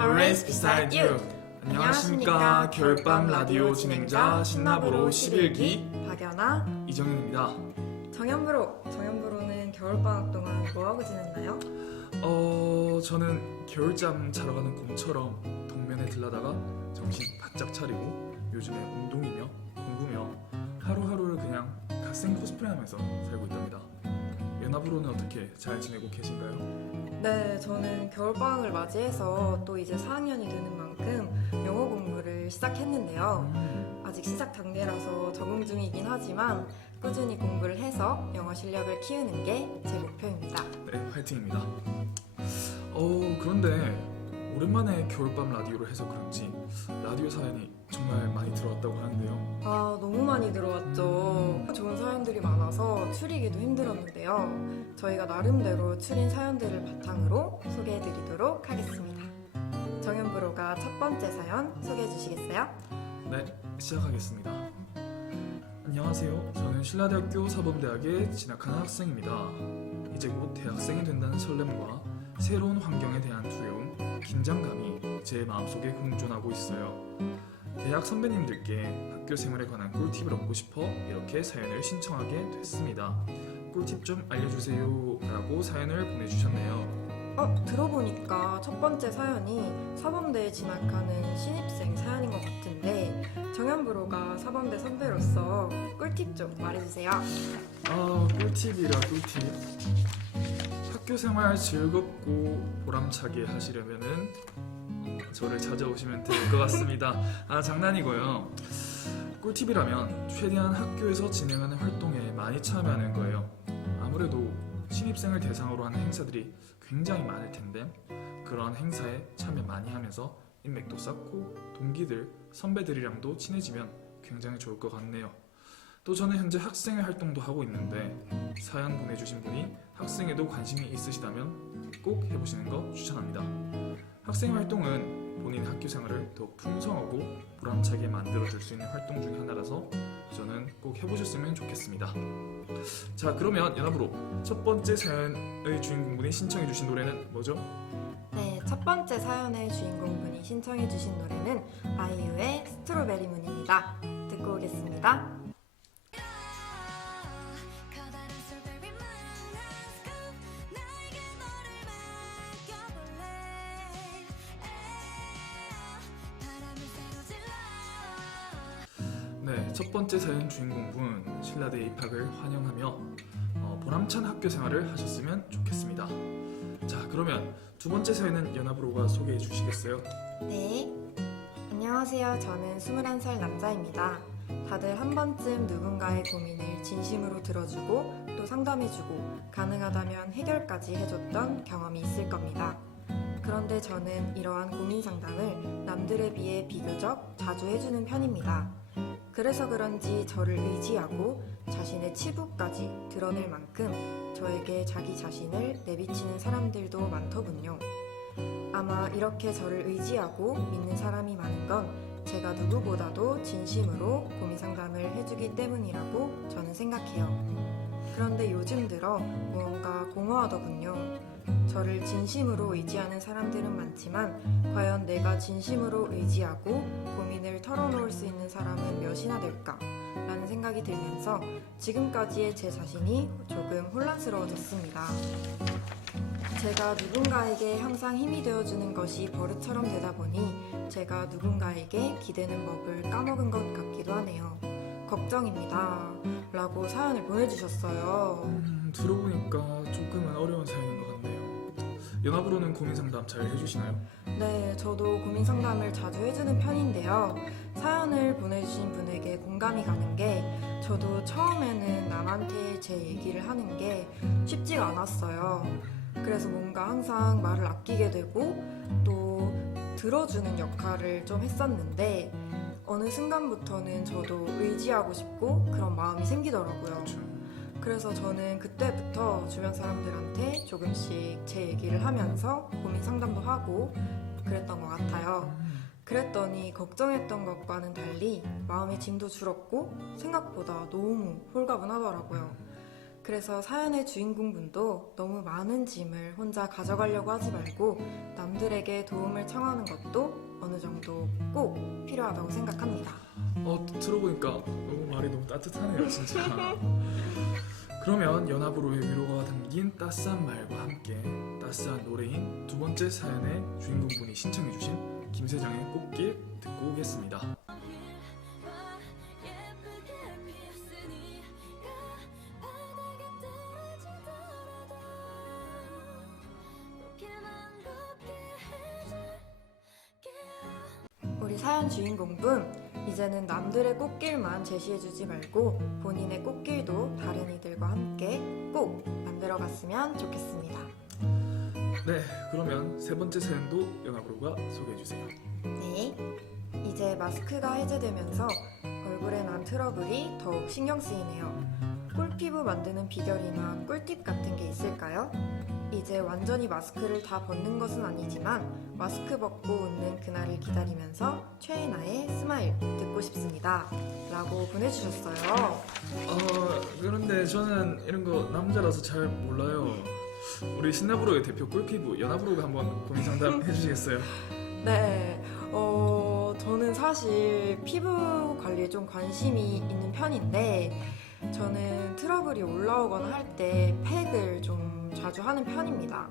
Always beside you. 안녕하십니까. 겨울밤 라디오 진행자 신나브로 11기 박연아, 이정현입니다. 정연브로는 겨울방학 동안 뭐하고 지냈나요? 저는 겨울잠 자러 가는 곰처럼 동면에 들라다가 정신 바짝 차리고 요즘에 운동이며 공부며 하루하루를 그냥 갓생 코스프레하면서 살고 있답니다. 연합으로는 어떻게 잘 지내고 계신가요? 네, 저는 겨울방학을 맞이해서 또 이제 4학년이 되는 만큼 영어 공부를 시작했는데요. 아직 시작 단계라서 적응 중이긴 하지만 꾸준히 공부를 해서 영어 실력을 키우는 게 제 목표입니다. 네, 화이팅입니다. 그런데 오랜만에 겨울밤 라디오를 해서 그런지 라디오 사연이 정말 많이 들어왔다고 하는데요. 아, 너무 많이 들어왔죠. 좋은 사연들이 많아서 추리기도 힘들었는데요. 저희가 나름대로 추린 사연들을 바탕으로 소개해드리도록 하겠습니다. 정연브로가 첫 번째 사연 소개해주시겠어요? 네, 시작하겠습니다. 안녕하세요. 저는 신라대학교 사범대학에 진학하는 학생입니다. 이제 곧 대학생이 된다는 설렘과 새로운 환경에 대한 두려움, 긴장감이 제 마음속에 공존하고 있어요. 대학 선배님들께 학교 생활에 관한 꿀팁을 얻고 싶어 이렇게 사연을 신청하게 됐습니다. 꿀팁 좀 알려주세요 라고 사연을 보내주셨네요. 들어보니까 첫 번째 사연이 사범대에 진학하는 신입생 사연인 것 같은데 정연브로가 사범대 선배로서 꿀팁 좀 말해주세요. 꿀팁이라 꿀팁. 학교 생활 즐겁고 보람차게 하시려면은 저를 찾아오시면 될 것 같습니다. 장난이고요. 꿀팁이라면 최대한 학교에서 진행하는 활동에 많이 참여하는 거예요. 아무래도 신입생을 대상으로 하는 행사들이 굉장히 많을 텐데 그런 행사에 참여 많이 하면서 인맥도 쌓고 동기들, 선배들이랑도 친해지면 굉장히 좋을 것 같네요. 또 저는 현재 학생회 활동도 하고 있는데 사연 보내주신 분이 학생에도 관심이 있으시다면 꼭 해보시는 거 추천합니다. 학생회 활동은 본인 학교 생활을 더 풍성하고 보람차게 만들어줄 수 있는 활동 중에 하나라서 저는 꼭 해보셨으면 좋겠습니다. 자, 그러면 연합으로 첫 번째 사연의 주인공분이 신청해주신 노래는 뭐죠? 네, 첫 번째 사연의 주인공분이 신청해주신 노래는 아이유의 스트로베리 문입니다. 듣고 오겠습니다. 네, 첫 번째 사연 주인공분 신라대 입학을 환영하며 보람찬 학교 생활을 하셨으면 좋겠습니다. 자, 그러면 두 번째 사연은 연합으로가 소개해 주시겠어요? 네, 안녕하세요. 저는 21살 남자입니다. 다들 한 번쯤 누군가의 고민을 진심으로 들어주고 또 상담해주고 가능하다면 해결까지 해줬던 경험이 있을 겁니다. 그런데 저는 이러한 고민 상담을 남들에 비해 비교적 자주 해주는 편입니다. 그래서 그런지 저를 의지하고 자신의 치부까지 드러낼 만큼 저에게 자기 자신을 내비치는 사람들도 많더군요. 아마 이렇게 저를 의지하고 믿는 사람이 많은 건 제가 누구보다도 진심으로 고민 상담을 해주기 때문이라고 저는 생각해요. 그런데 요즘 들어 무언가 공허하더군요. 저를 진심으로 의지하는 사람들은 많지만 과연 내가 진심으로 의지하고 고민을 털어놓을 수 있는 사람은 몇이나 될까? 라는 생각이 들면서 지금까지의 제 자신이 조금 혼란스러워졌습니다. 제가 누군가에게 항상 힘이 되어주는 것이 버릇처럼 되다 보니 제가 누군가에게 기대는 법을 까먹은 것 같기도 하네요. 걱정입니다. 라고 사연을 보내주셨어요. 들어보니까 조금은 어려운 사연인 것 같네요. 연합으로는 고민 상담 잘 해주시나요? 네, 저도 고민 상담을 자주 해주는 편인데요. 사연을 보내주신 분에게 공감이 가는 게 저도 처음에는 남한테 제 얘기를 하는 게 쉽지가 않았어요. 그래서 뭔가 항상 말을 아끼게 되고 또 들어주는 역할을 좀 했었는데 어느 순간부터는 저도 의지하고 싶고 그런 마음이 생기더라고요. 그렇죠. 그래서 저는 그때부터 주변 사람들한테 조금씩 제 얘기를 하면서 고민 상담도 하고 그랬던 것 같아요. 그랬더니 걱정했던 것과는 달리 마음의 짐도 줄었고 생각보다 너무 홀가분하더라고요. 그래서 사연의 주인공분도 너무 많은 짐을 혼자 가져가려고 하지 말고 남들에게 도움을 청하는 것도 어느 정도 꼭 필요하다고 생각합니다. 들어보니까 말이 너무 따뜻하네요, 진짜. 그러면 연합으로의 위로가 담긴 따스한 말과 함께 따스한 노래인 두 번째 사연의 주인공분이 신청해주신 김세정의 꽃길 듣고 오겠습니다. 우리 사연 주인공분, 이제는 남들의 꽃길만 제시해주지 말고 본인의 꽃길도 다른 이들과 함께 꼭 만들어갔으면 좋겠습니다. 네, 그러면 세 번째 사연도 연합으로가 소개해주세요. 네, 이제 마스크가 해제되면서 얼굴에 난 트러블이 더욱 신경 쓰이네요. 꿀피부 만드는 비결이나 꿀팁 같은 게 있을까요? 이제 완전히 마스크를 다 벗는 것은 아니지만 마스크 벗고 웃는 그날을 기다리면서 최애나의 스마일 듣고 싶습니다 라고 보내주셨어요. 그런데 저는 이런 거 남자라서 잘 몰라요. 우리 신나브로의 대표 꿀피부 연합으로가 한번 고민 상담 해주시겠어요? 네, 저는 사실 피부 관리에 좀 관심이 있는 편인데 저는 트러블이 올라오거나 할 때 팩을 좀 자주 하는 편입니다.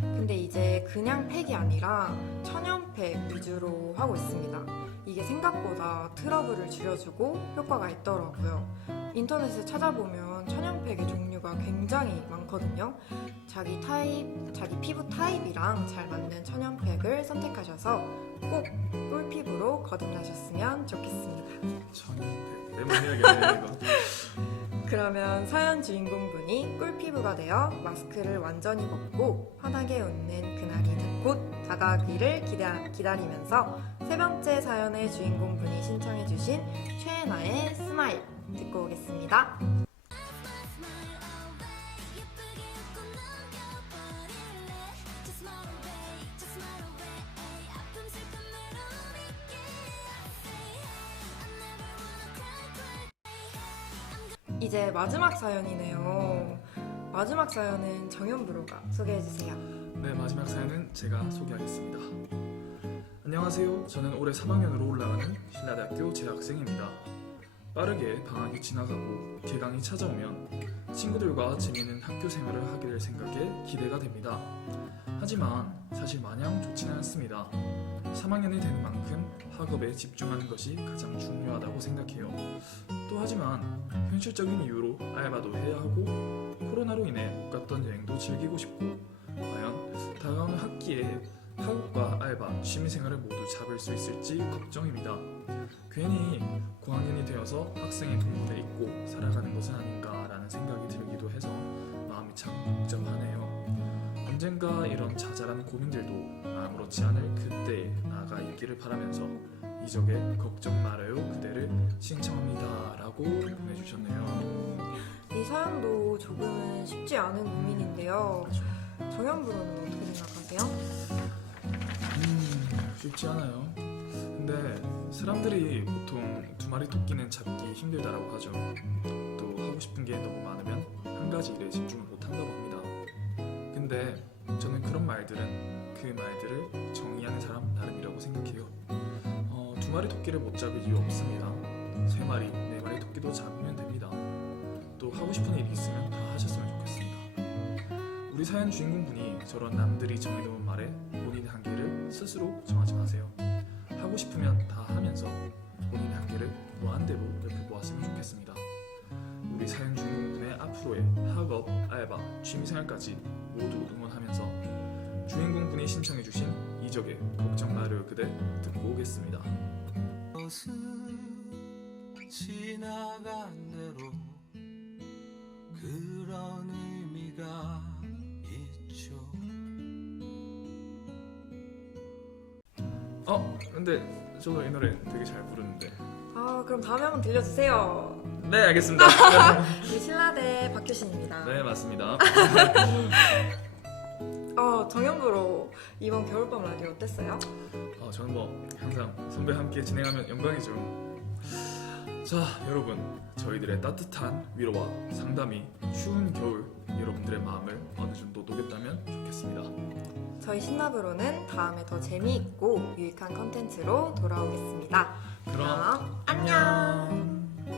근데 이제 그냥 팩이 아니라 천연팩 위주로 하고 있습니다. 이게 생각보다 트러블을 줄여주고 효과가 있더라고요. 인터넷에 찾아보면 천연팩의 종류가 굉장히 많거든요. 자기 피부 타입이랑 잘 맞는 천연팩을 선택하셔서 꼭 꿀피부로 거듭나셨으면 좋겠습니다. 천연팩 메모해야겠네요 이거. 그러면 사연 주인공분이 꿀피부가 되어 마스크를 완전히 벗고 환하게 웃는 그날이 곧 다가가기를 기다리면서 세 번째 사연의 주인공분이 신청해주신 최애나의 스마일 듣고 오겠습니다. 이제 마지막 사연이네요. 마지막 사연은 정연브로가 소개해주세요. 네, 마지막 사연은 제가 소개하겠습니다. 안녕하세요. 저는 올해 3학년으로 올라가는 신라대학교 재학생입니다. 빠르게 방학이 지나가고 개강이 찾아오면 친구들과 재미있는 학교 생활을 하게 될 생각에 기대가 됩니다. 하지만 사실 마냥 좋지는 않습니다. 3학년이 되는 만큼 학업에 집중하는 것이 가장 중요하다고 생각해요. 또 하지만 현실적인 이유로 알바도 해야 하고 코로나로 인해 못 갔던 여행도 즐기고 싶고 과연 다가오는 학기에 학업과 알바, 취미생활을 모두 잡을 수 있을지 걱정입니다. 괜히 고학년이 되어서 학생의 본분에 잊고 살아가는 것은 아닌가라는 생각이 들기도 해서 마음이 참 복잡하네요. 언젠가 이런 자잘한 고민들도 아무렇지 않을 그때에 나아가 있기를 바라면서 이적의 걱정 말아요 그대를 신청합니다 라고 보내주셨네요. 이 사연도 조금은 쉽지 않은 고민인데요. 정연브로는 어떻게 생각하세요? 쉽지 않아요. 근데 사람들이 보통 두 마리 토끼는 잡기 힘들다라고 하죠. 또 하고 싶은 게 너무 많으면 한 가지 일에 집중을 못한다고 합니다. 근데 저는 그런 말들은 그 말들을 정의하는 사람 나름이라고 생각해요. 두 마리 토끼를 못 잡을 이유 없습니다. 세 마리, 네 마리 토끼도 잡으면 됩니다. 또 하고 싶은 일이 있으면 다 하셨으면 좋겠습니다. 우리 사연 주인공분이 저런 남들이 정해놓은 말에 본인의 한계를 스스로 정하지 마세요. 하고 싶으면 다 하면서 본인의 한계를 무한대로 옆에 보았으면 좋겠습니다. 우리 사연 주인공분의 앞으로의 학업, 알바, 취미생활까지 모두 응원하면서 주인공분이 신청해주신 이적의 걱정 말아요 그대 듣고 오겠습니다. 지나간 대로 그런 의미가 있죠. 근데 저도 이 노래 되게 잘 부르는데. 그럼 다음에 한번 들려주세요. 네, 알겠습니다. 우리 신라대 박효신입니다. 네, 맞습니다. 정연브로 이번 겨울밤 라디오 어땠어요? 저는 뭐 항상 선배와 함께 진행하면 영광이죠. 자, 여러분, 저희들의 따뜻한 위로와 상담이 추운 겨울 여러분들의 마음을 어느 정도 녹였다면 좋겠습니다. 저희 신나브로는 다음에 더 재미있고 유익한 컨텐츠로 돌아오겠습니다.